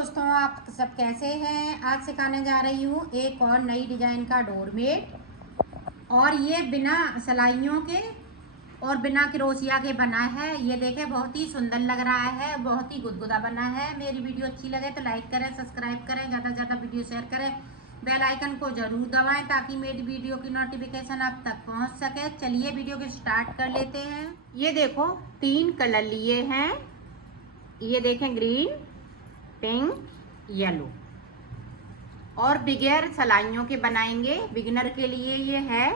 दोस्तों, आप सब कैसे हैं। आज सिखाने जा रही हूँ एक और नई डिजाइन का डोरमेट। और ये बिना सिलाइयों के और बिना क्रोशिया के बना है। ये देखें, बहुत ही सुंदर लग रहा है, बहुत ही गुदगुदा बना है। मेरी वीडियो अच्छी लगे तो लाइक करें, सब्सक्राइब करें, ज़्यादा से ज़्यादा वीडियो शेयर करें, बेल आइकन को ज़रूर दबाएं ताकि मेरी वीडियो की नोटिफिकेशन आप तक पहुंच सके। चलिए वीडियो को स्टार्ट कर लेते हैं। ये देखो, 3 कलर लिए हैं। ये देखें, ग्रीन, पिंक, येलो। और बिगैर सिलाइयों के बनाएंगे। बिगिनर के लिए ये है।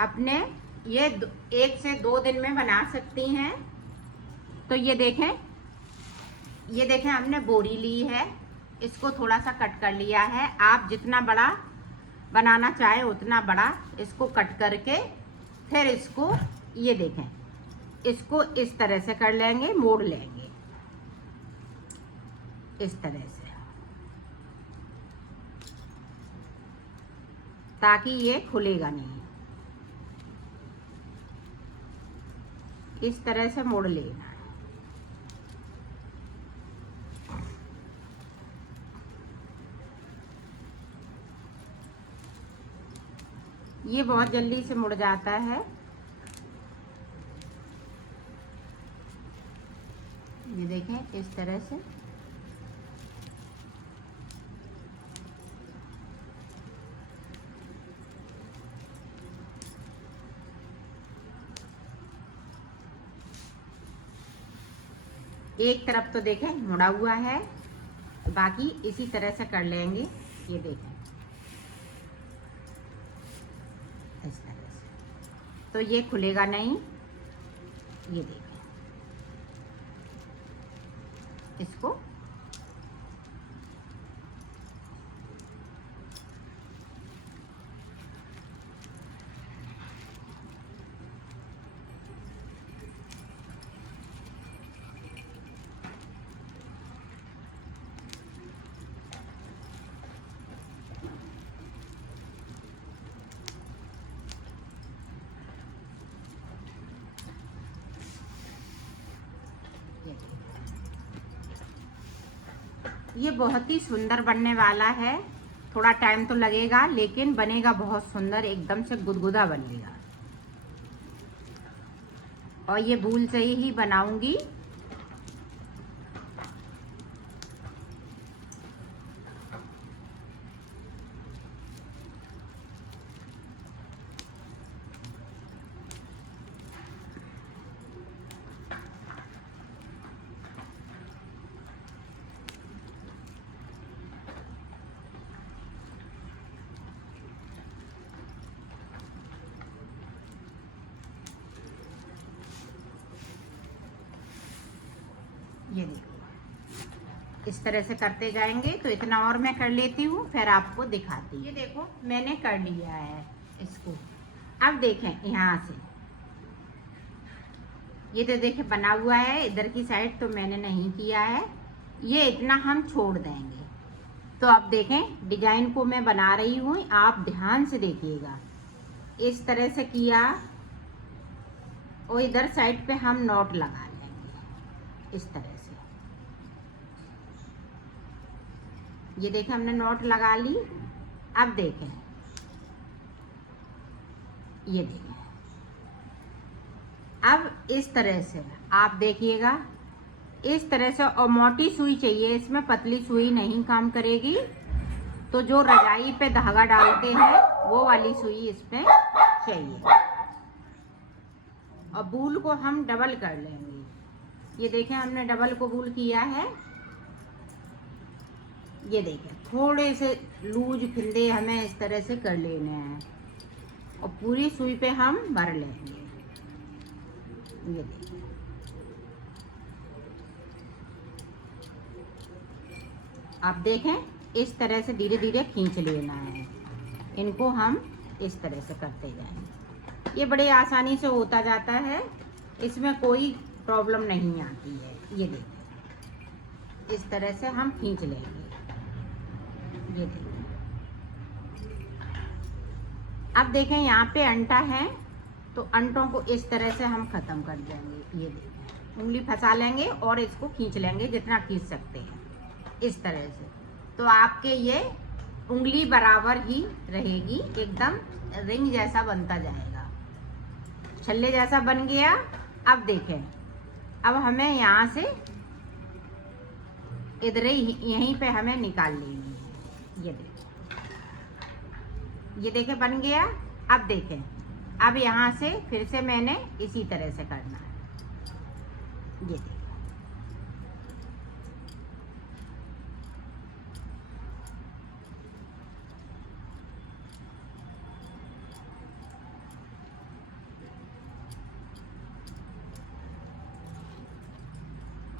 अपने ये 1 से 2 दिन में बना सकती हैं। तो ये देखें, हमने बोरी ली है, इसको थोड़ा सा कट कर लिया है। आप जितना बड़ा बनाना चाहे उतना बड़ा इसको कट करके फिर इसको, ये देखें, इसको इस तरह से कर लेंगे, मोड़ लेंगे इस तरह से, ताकि ये खुलेगा नहीं। इस तरह से मोड़ लेना है। ये बहुत जल्दी से मुड़ जाता है। ये देखें, इस तरह से। एक तरफ तो देखें मुड़ा हुआ है, बाकी इसी तरह से कर लेंगे। ये देखें, इस तरह से, तो ये खुलेगा नहीं। ये देखें, इसको ये बहुत ही सुंदर बनने वाला है। थोड़ा टाइम तो लगेगा, लेकिन बनेगा बहुत सुंदर, एकदम से गुदगुदा बनेगा। और ये वूल से ही बनाऊंगी। ये देखो, इस तरह से करते जाएंगे। तो इतना और मैं कर लेती हूँ, फिर आपको दिखाती हूँ। ये देखो, मैंने कर लिया है इसको। अब देखें, यहाँ से ये तो देखें बना हुआ है। इधर की साइड तो मैंने नहीं किया है, ये इतना हम छोड़ देंगे। तो अब देखें, डिजाइन को मैं बना रही हूँ, आप ध्यान से देखिएगा। इस तरह से किया और इधर साइड पे हम नॉट लगा लेंगे इस तरह से। ये देखें, हमने नॉट लगा ली। अब देखें, ये देखें, अब इस तरह से आप देखिएगा, इस तरह से। और मोटी सुई चाहिए इसमें, पतली सुई नहीं काम करेगी। तो जो रजाई पे धागा डालते हैं वो वाली सुई इसमें चाहिए। और बूल को हम डबल कर लेंगे। ये देखें, हमने डबल को बूल किया है। ये देखें, थोड़े से लूज फिंदे हमें इस तरह से कर लेने हैं और पूरी सुई पे हम भर लेंगे। ये देखें, आप देखें, इस तरह से धीरे धीरे खींच लेना है। इनको हम इस तरह से करते जाएंगे। ये बड़े आसानी से होता जाता है, इसमें कोई प्रॉब्लम नहीं आती है। ये देखें, इस तरह से हम खींच लेंगे। ये देखें, अब देखें, यहाँ पे अंटा है, तो अंटों को इस तरह से हम खत्म कर देंगे। ये देखें, उंगली फंसा लेंगे और इसको खींच लेंगे जितना खींच सकते हैं। इस तरह से, तो आपके ये उंगली बराबर ही रहेगी, एकदम रिंग जैसा बनता जाएगा, छल्ले जैसा बन गया। अब देखें, अब हमें यहाँ से इधर ही यहीं पे हमें निकाल लेनी है। ये देखें बन गया। अब देखें, अब यहाँ से फिर से मैंने इसी तरह से करना है। ये देखें,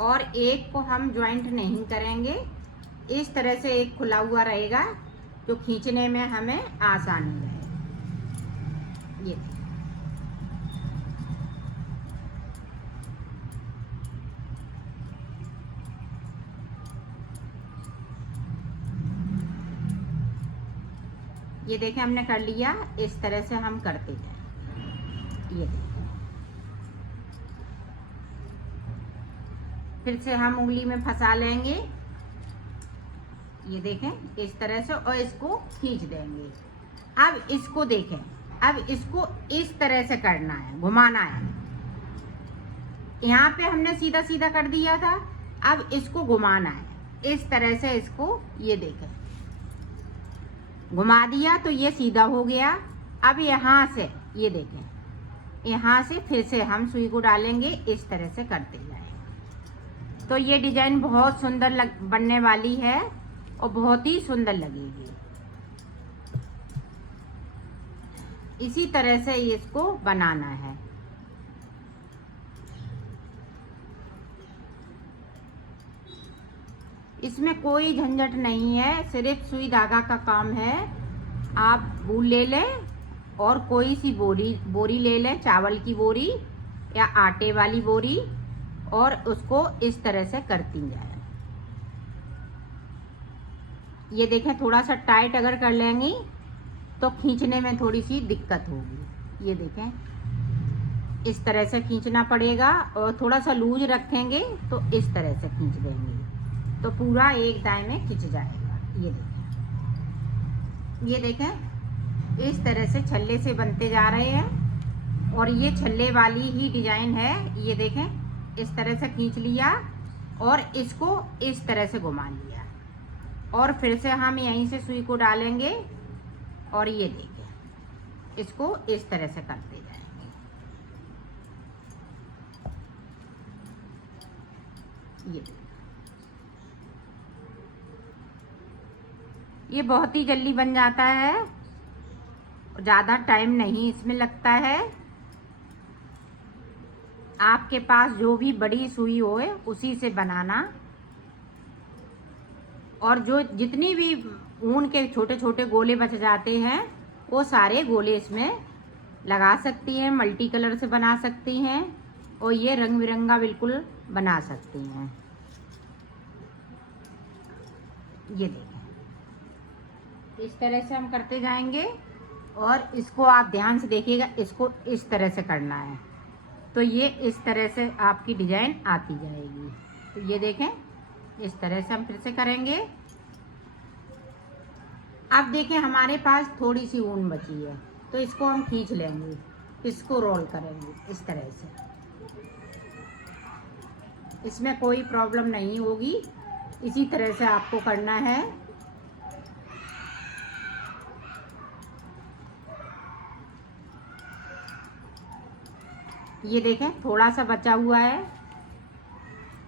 और एक को हम ज्वाइंट नहीं करेंगे, इस तरह से एक खुला हुआ रहेगा जो खींचने में हमें आसानी है। ये ये देखें हमने कर लिया। इस तरह से हम करते जाएंगे। ये देखें, फिर से हम उंगली में फंसा लेंगे। ये देखें इस तरह से, और इसको खींच देंगे। अब इसको देखें, अब इसको इस तरह से करना है, घुमाना है। यहाँ पे हमने सीधा सीधा कर दिया था, अब इसको घुमाना है इस तरह से। इसको ये देखें, घुमा दिया तो ये सीधा हो गया। अब यहाँ से ये देखें, यहाँ से फिर से हम सुई को डालेंगे, इस तरह से करते जाएंगे। तो ये डिजाइन बहुत सुंदर बनने वाली है और बहुत ही सुंदर लगेगी। इसी तरह से इसको बनाना है। इसमें कोई झंझट नहीं है, सिर्फ सुई धागा का काम है। आप वूल ले लें और कोई सी बोरी ले लें, चावल की बोरी या आटे वाली बोरी, और उसको इस तरह से करती जाए। ये देखें, थोड़ा सा टाइट अगर कर लेंगी तो खींचने में थोड़ी सी दिक्कत होगी। ये देखें, इस तरह से खींचना पड़ेगा, और थोड़ा सा लूज रखेंगे तो इस तरह से खींच देंगे तो पूरा एक दाएं में खिंच जाएगा। ये देखें इस तरह से छल्ले से बनते जा रहे हैं, और ये छल्ले वाली ही डिजाइन है। ये देखें इस तरह से खींच लिया और इसको इस तरह से घुमा लिया, और फिर से हम यहीं से सुई को डालेंगे, और ये देखें इसको इस तरह से करते जाएंगे। ये बहुत ही जल्दी बन जाता है, ज़्यादा टाइम नहीं इसमें लगता है। आपके पास जो भी बड़ी सुई होए उसी से बनाना, और जो जितनी भी ऊन के छोटे छोटे गोले बच जाते हैं वो सारे गोले इसमें लगा सकती हैं, मल्टी कलर से बना सकती हैं, और ये रंग बिरंगा बिल्कुल बना सकती हैं। ये देखें इस तरह से हम करते जाएंगे, और इसको आप ध्यान से देखिएगा, इसको इस तरह से करना है तो ये इस तरह से आपकी डिजाइन आती जाएगी। तो ये देखें इस तरह से हम फिर से करेंगे। अब देखें हमारे पास थोड़ी सी ऊन बची है, तो इसको हम खींच लेंगे, इसको रोल करेंगे इस तरह से। इसमें कोई प्रॉब्लम नहीं होगी, इसी तरह से आपको करना है। ये देखें थोड़ा सा बचा हुआ है,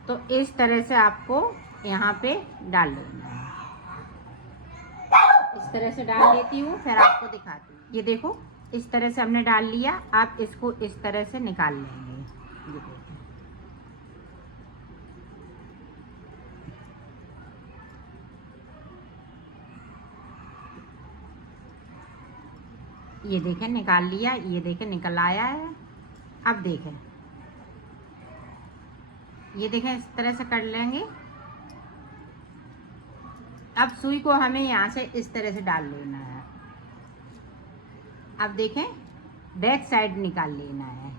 तो इस तरह से आपको यहाँ पे डाल लेना है। इस तरह से डाल लेती हूँ, फिर आपको दिखाती हूँ। ये देखो इस तरह से हमने डाल लिया, आप इसको इस तरह से निकाल लेंगे। ये देखो, ये देखें निकाल लिया, ये देखें निकल आया है। अब देखें, ये देखें इस तरह से कर लेंगे। अब सुई को हमें यहाँ से इस तरह से डाल लेना है। अब देखें बैक साइड निकाल लेना है,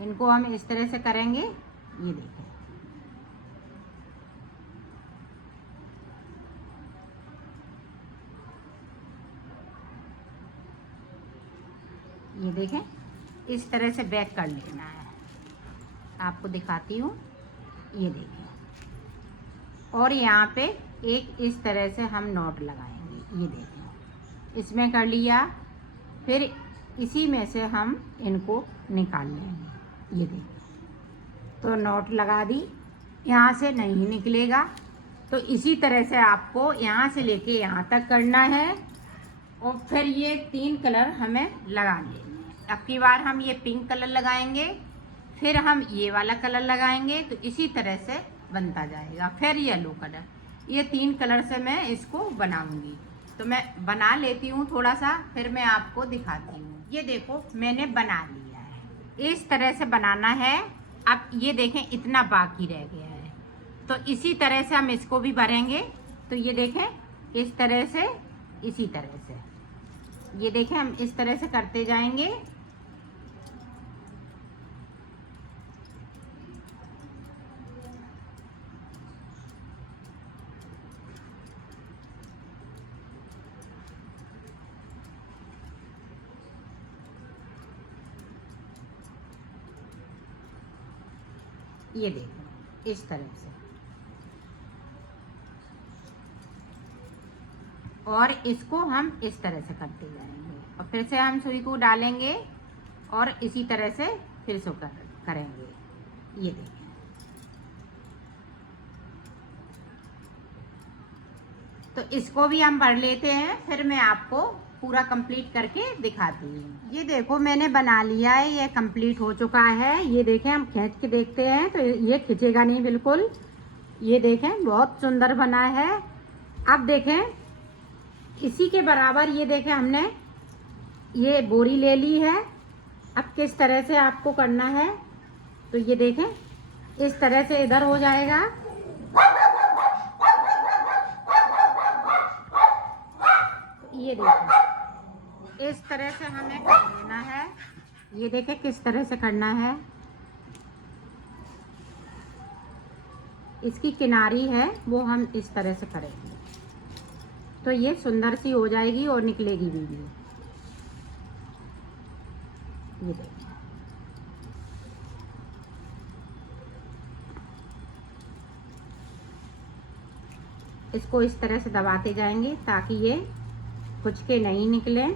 इनको हम इस तरह से करेंगे। ये देखें ये देखें, इस तरह से बैक कर लेना है। आपको दिखाती हूँ, ये देखें। और यहाँ पे एक इस तरह से हम नॉट लगाएंगे। ये देखें, इसमें कर लिया, फिर इसी में से हम इनको निकाल लेंगे। ये देखें, तो नॉट लगा दी, यहाँ से नहीं निकलेगा। तो इसी तरह से आपको यहाँ से लेके यहाँ तक करना है। और फिर ये 3 कलर हमें लगा लेंगे। अब की बार हम ये पिंक कलर लगाएंगे, फिर हम ये वाला कलर लगाएंगे, तो इसी तरह से बनता जाएगा। फिर येलो कलर, ये 3 कलर से मैं इसको बनाऊंगी। तो मैं बना लेती हूँ थोड़ा सा, फिर मैं आपको दिखाती हूँ। ये देखो, मैंने बना लिया है। इस तरह से बनाना है। अब ये देखें, इतना बाकी रह गया है, तो इसी तरह से हम इसको भी भरेंगे। तो ये देखें, इस तरह से, इसी तरह से, ये देखें, हम इस तरह से करते जाएंगे। ये देखो, इस तरह से। और इसको हम इस तरह से करते जाएंगे, और फिर से हम सुई को डालेंगे और इसी तरह से फिर से करेंगे। ये देखें, तो इसको भी हम भर लेते हैं, फिर मैं आपको पूरा कंप्लीट करके दिखाती हूँ। ये देखो, मैंने बना लिया है, ये कंप्लीट हो चुका है। ये देखें, हम खींच के देखते हैं तो ये खींचेगा नहीं बिल्कुल। ये देखें, बहुत सुंदर बना है। अब देखें, इसी के बराबर ये देखें, हमने ये बोरी ले ली है। अब किस तरह से आपको करना है, तो ये देखें, इस तरह से इधर हो जाएगा। ये देखें, इस तरह से हमें कर लेना है। ये देखें किस तरह से करना है। इसकी किनारी है वो हम इस तरह से करेंगे, तो ये सुंदर सी हो जाएगी और निकलेगी भी। ये देखिए, इसको इस तरह से दबाते जाएंगे ताकि ये कुछ के नहीं निकले,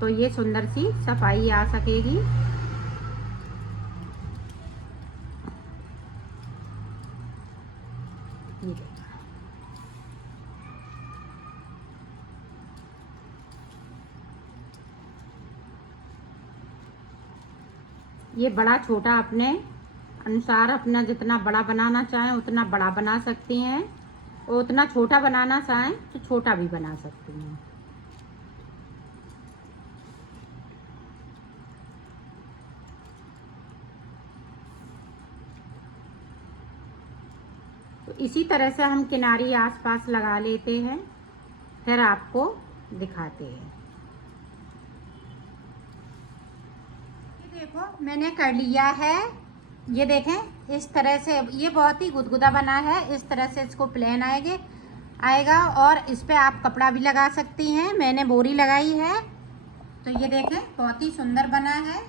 तो ये सुंदर सी सफाई आ सकेगी। ये देखिए, ये बड़ा छोटा अपने अनुसार, अपना जितना बड़ा बनाना चाहें उतना बड़ा बना सकती हैं, और उतना छोटा बनाना चाहें तो छोटा भी बना सकती हैं। तो इसी तरह से हम किनारी आसपास लगा लेते हैं, फिर आपको दिखाते हैं। ये देखो, मैंने कर लिया है। ये देखें, इस तरह से, ये बहुत ही गुदगुदा बना है। इस तरह से इसको प्लेन आएगा और इस पे आप कपड़ा भी लगा सकती हैं। मैंने बोरी लगाई है, तो ये देखें, बहुत ही सुंदर बना है।